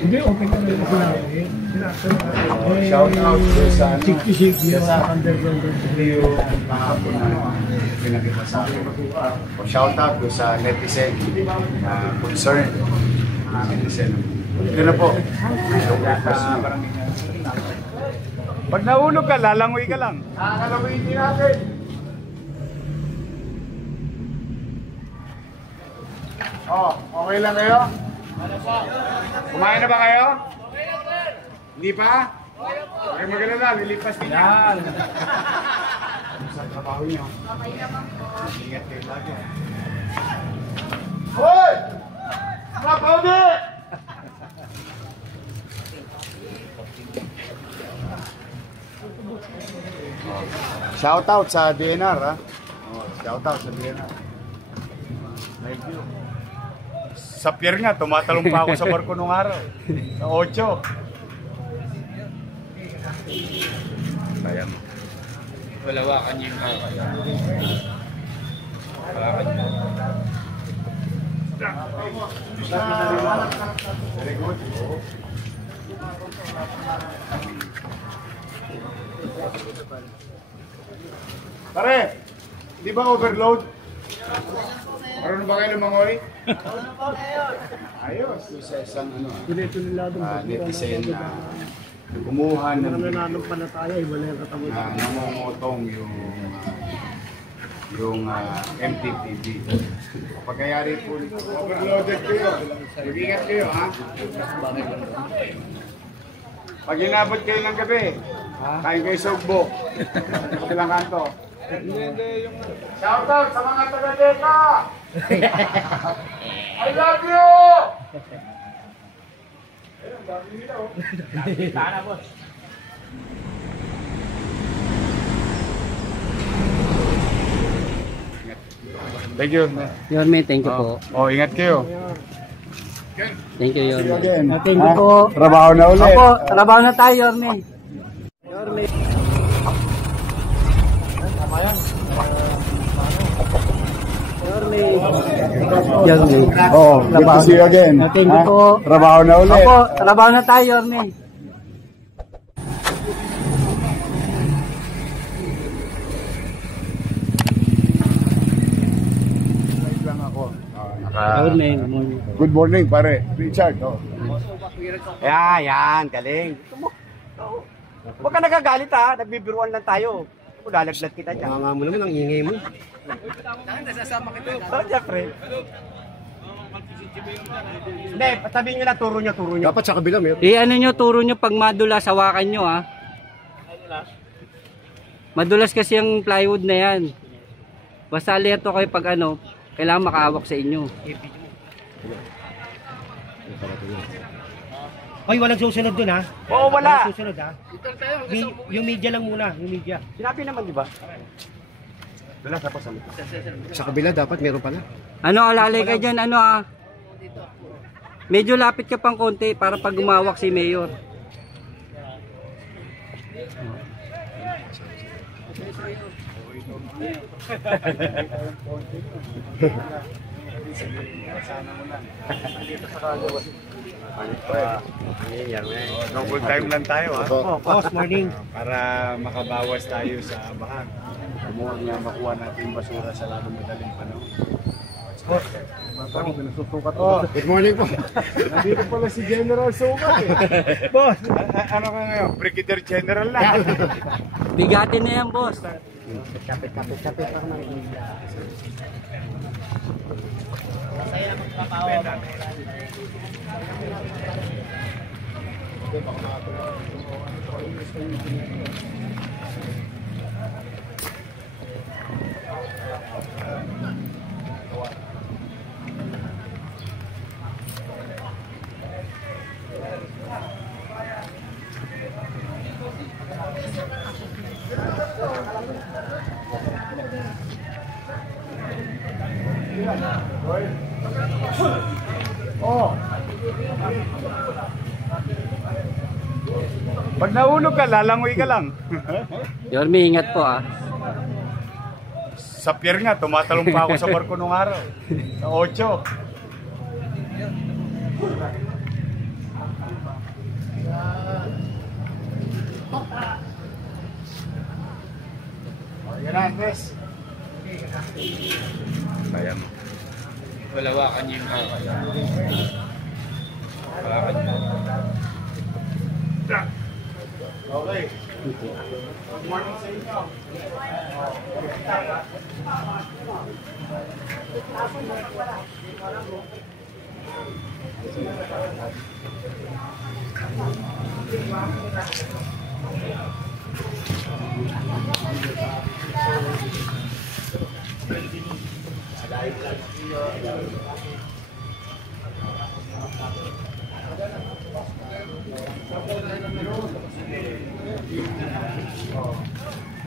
Hindi, okay ka rin sila. Shout out to sa underground. Hindi yung kahapon na pinakita sa akin. Shout out to sa netizen concern. Netizen. Ito na po. Pag nahulog ka, lalangoy ka lang. Nakalangoy din natin. Oh, okay lang kayo? Kumain na ba kayo? Hindi pa? Okay, maganda, lilipas din yan. Sa trabaho nyo. Ingat kayo lagi. Hoy! Mga paudi! Shout out sa DNR, ha? Shout out sa DNR. Thank you. Sa pier nga, tumatalong pa ako sa barko nung araw. Sa 8. Ayan. Walawakan niyo yung kaya. Walawakan niyo. Very good. Pare, di ba overload? Marunong ba kayo lumangoy? Ayos. Sa isang netizen na kumuha ng namumutong yung MTPB. Pagkayari po nito, overloaded kayo. Mag-ingat kayo, ha? Pag inabot kayo ng gabi, kain kayo sa ugbo. Ilang kanto. Shout out sa mga taga-deka! I love you! Ayun, bago nila, oh. Sana, boss. Thank you. Yorme, thank you po. Oh, ingat kayo. Thank you, Yorme. Thank you po. Trabaho na ulit. Opo, trabaho na tayo, Yorme. Yorme. Yorme. Oh, good to see you again. Thank you po. Trabaho na ulit. Opo, trabaho na tayo, Yorme. Good morning, pare. Richard. Oh. Yan, galing. Huwag ka nagagalit ha, nagbibiruan lang tayo. Lalaglag kita dyan. Mga mo naman ang ingay mo. Pero siyempre. Hindi, sabihin nyo na, turo nyo. Dapat sa kabila meron. ano nyo, turo nyo pag madulas, hawakan nyo ha. Madulas kasi yung plywood na yan. Basta alerto kayo pag kailangan makahawak sa inyo. Hoy, walang susunod dun ha? Oo, wala. Walang susunod ha? Yung media lang muna, yung media. Sinabi naman, di ba? Wala, tapos sa Sa kabila dapat meron pala. Alalay ka dyan, Medyo lapit ka pang konti para pag gumawak si Mayor. Double time lang tayo, ha? Boss, morning. Para makabawas tayo sa bahan. Kumuha niya makuha natin yung basura sa lalong madaling panahon. Boss, good morning po. Nandito pala si General Sukat eh. Boss, Ano ka ngayon? Brigadier General na. Bigatin na yan, boss. kapit pa naman. Masaya magpapawa. Oh. Pag nahulog ka, lalangoy ka lang. Yorme, ingat po ah. Sa pier nga, tumatalong pa ako sa barko nung araw. Sa 8. Hernandez. Kaya mo. Walawakan niyo yung kakaya. Walawakan niyo. Okay. Good morning sa inyo.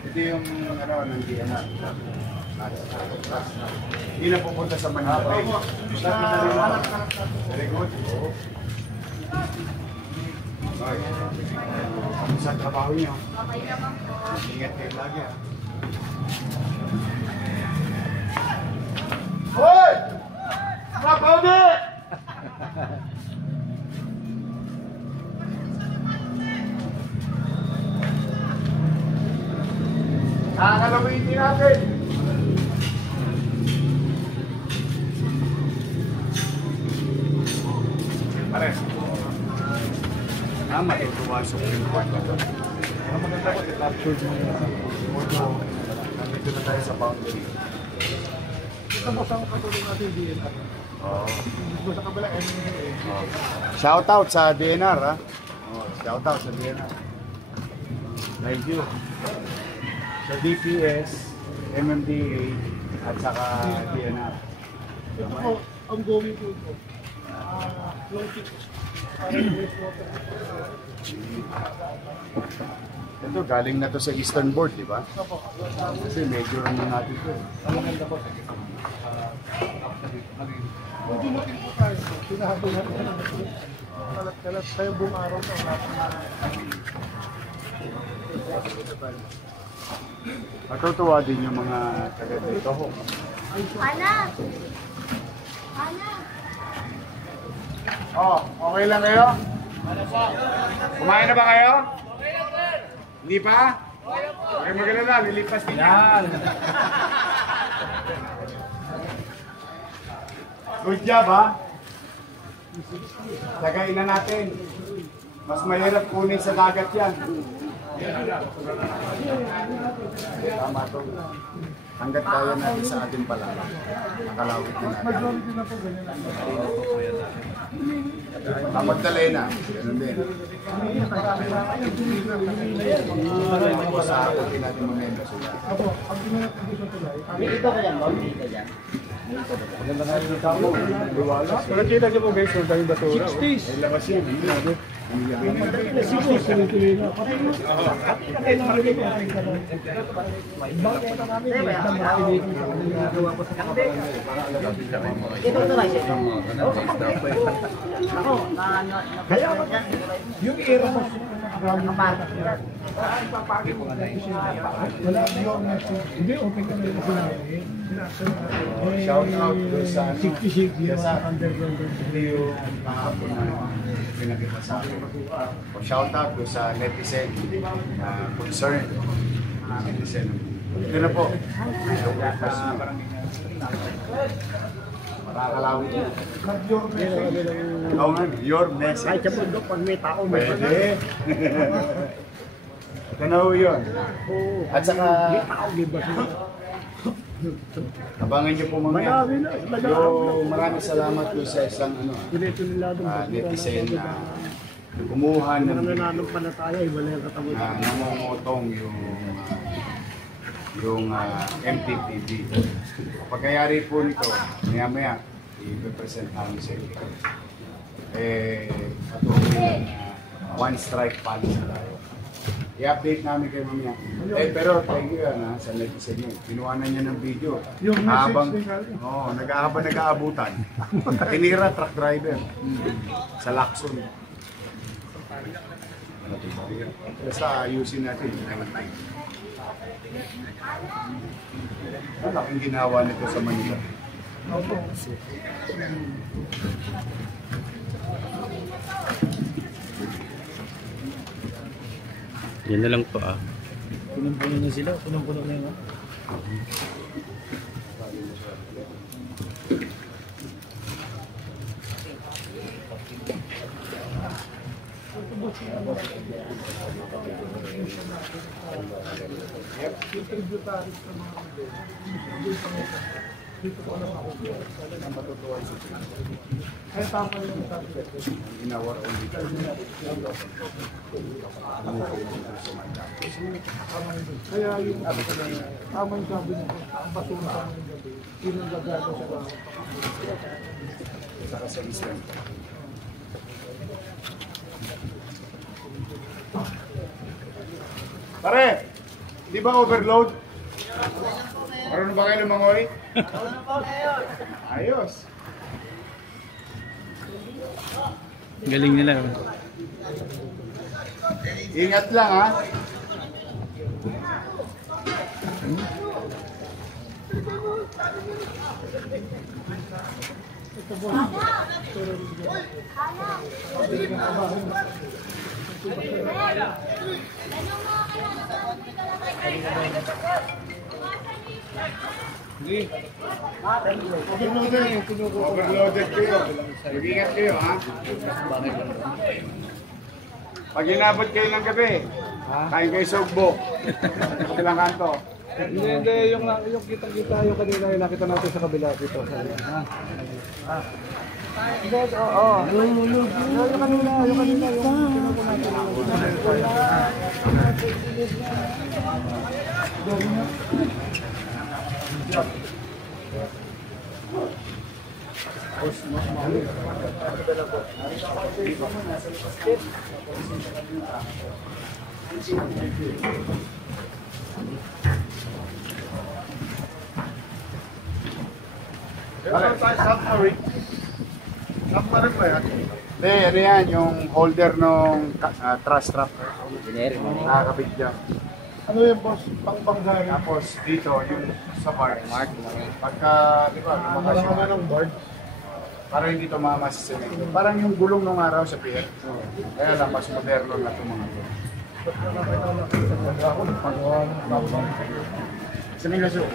Ito yung ano, ng DNR. Hindi na pupunta sa Manila. Very good. Okay. Kamusta ang trabaho niyo? Ingat kayo lagi. Hoy! Mga paudi! Nakakalawin din natin. Pares. Matutuwa sa Supreme Court na ito. Ang maganda ko, i-capture mo yung photo. Nandito na tayo sa boundary. Ito mo sa katulong natin yung DNR. Oo. Sa kabila, shout out sa DNR, ha? Shout out sa DNR. Thank you. Sa DPS, MMDA, at saka DNR. Ito po, ang going po ito. Floating. Ito, galing na to sa Eastern Board, di ba? Kasi medyo ano natin ito. Ang maganda po. Hindi natin po tayo. Pinahabol natin na kalat-kalat tayo buong araw na Matutuwa din yung mga taga dito. Ana! Ana! Oh, okay lang kayo? Kumain na ba kayo? Hindi pa? Okay, maganda, lilipas din yan. Good job, ha? Tagayin na natin. Mas mahirap kunin sa dagat yan. Tama to. Hanggat kaya natin sa ating pala. Nakalawit din natin. majority na po ganyan. Magdalena. Ganun din. Sa atin natin mamembers. Ako, ang ginagawa ko sa tulay. Nakakita niyo po guys, kung tayong basura. 60s. Ay labas yun. Yung era mo, wala yung hindi, open ka na yung sinabi. Shout out doon sa 66 yung underground. Hindi yung kahapon na pinakita sa akin. O shout out doon sa netizen na concern. Netizen. Ito na po. Makakalawin niya. Oo nga, your message. Ay, sa bundok, pag may tao, may pwede. Ito na ho yun. At saka, abangan niyo po mamaya. Yung maraming salamat po sa isang netizen na kumuha ng namumutong yung MTPB. Pagkayari po nito, maya-maya, i-represent namin sa inyo. Patuloy na one strike policy tayo. I-update namin kayo mamaya. Pero thank you sa netizen yun. Kinuha na niya ng video. Yung message nag-aabutan. Tinira truck driver sa Lacson. Basta ayusin natin. Malaking ginawa nito sa Manila. Yan na lang po Punong-puno na sila. Punong-puno na yun. Yung tributaries ng mga dito ko alam ako ang matutuwa sa kaya tama yung sabi Ginawa rin dito. kaya yung tama yung sabi niya ang basura sa mga gabi yun ang gagago sa bahay Saka sa Islam. Pare, di ba overload? Marunong ba kayo lumangoy? Ayos. Galing nila. Ingat lang ha. Overloaded kayo. Mag-ingat kayo ha. Pag inabot kayo ng gabi, kain kayo sa ugbo. Ilang kanto. hindi yung kita yung kanina yung nakita natin sa kabila dito hindi yung kanina yung pinupo natin Submarine ba yan? Hindi, ano yan, yung holder ng truss strap. Nakakabit dyan. ano yung boss pang-banggarin Tapos dito, yung sa bar. Pagka, di ba, lumakas yung ng board parang hindi ito mamamas sa cement. Parang yung gulong nung araw sa pier. Kaya lang, mas moderno na ito mga ito. Sa Milaso.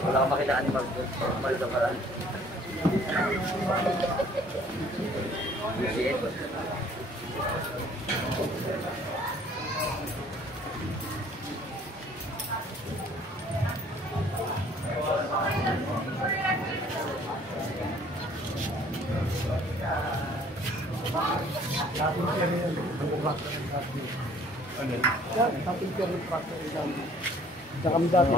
Wala kang makita animal doon. Normal sa parang. kami dati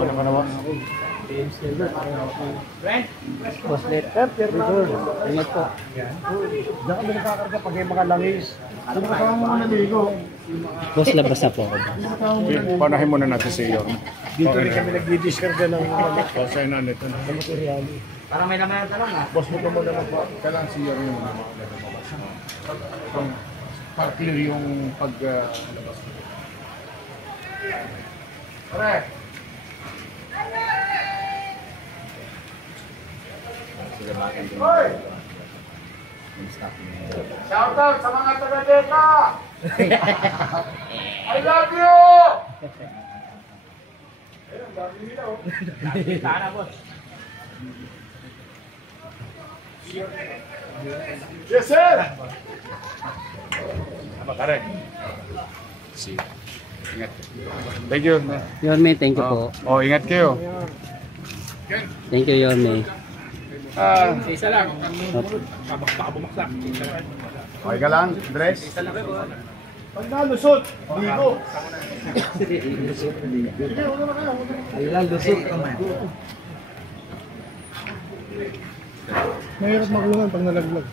ingat po diyan kami nakakarga pag may mga langis ano kasama mo naligo Boss, labas na po ako. Panahin muna natin sa iyo. dito rin kami nagdi-discarga ng Kasi na nito na. material Parang may naman ang tanong ha. boss mo naman naman po Kailangan sa iyo yung mga itong clear yung paglabas. Pare! Hoy! Shout out sa mga taga-Deka! I love you! Ayun, dami nila oh. Sana boss. Yes, sir! Apa kare? Si. Ingat. Thank you. Yorme, thank you po. Oh, ingat kayo. Thank you, Yorme. Isa lang. Okay ka lang, Andres? pag nalusot ligo mahirap makulungan pag nalaglag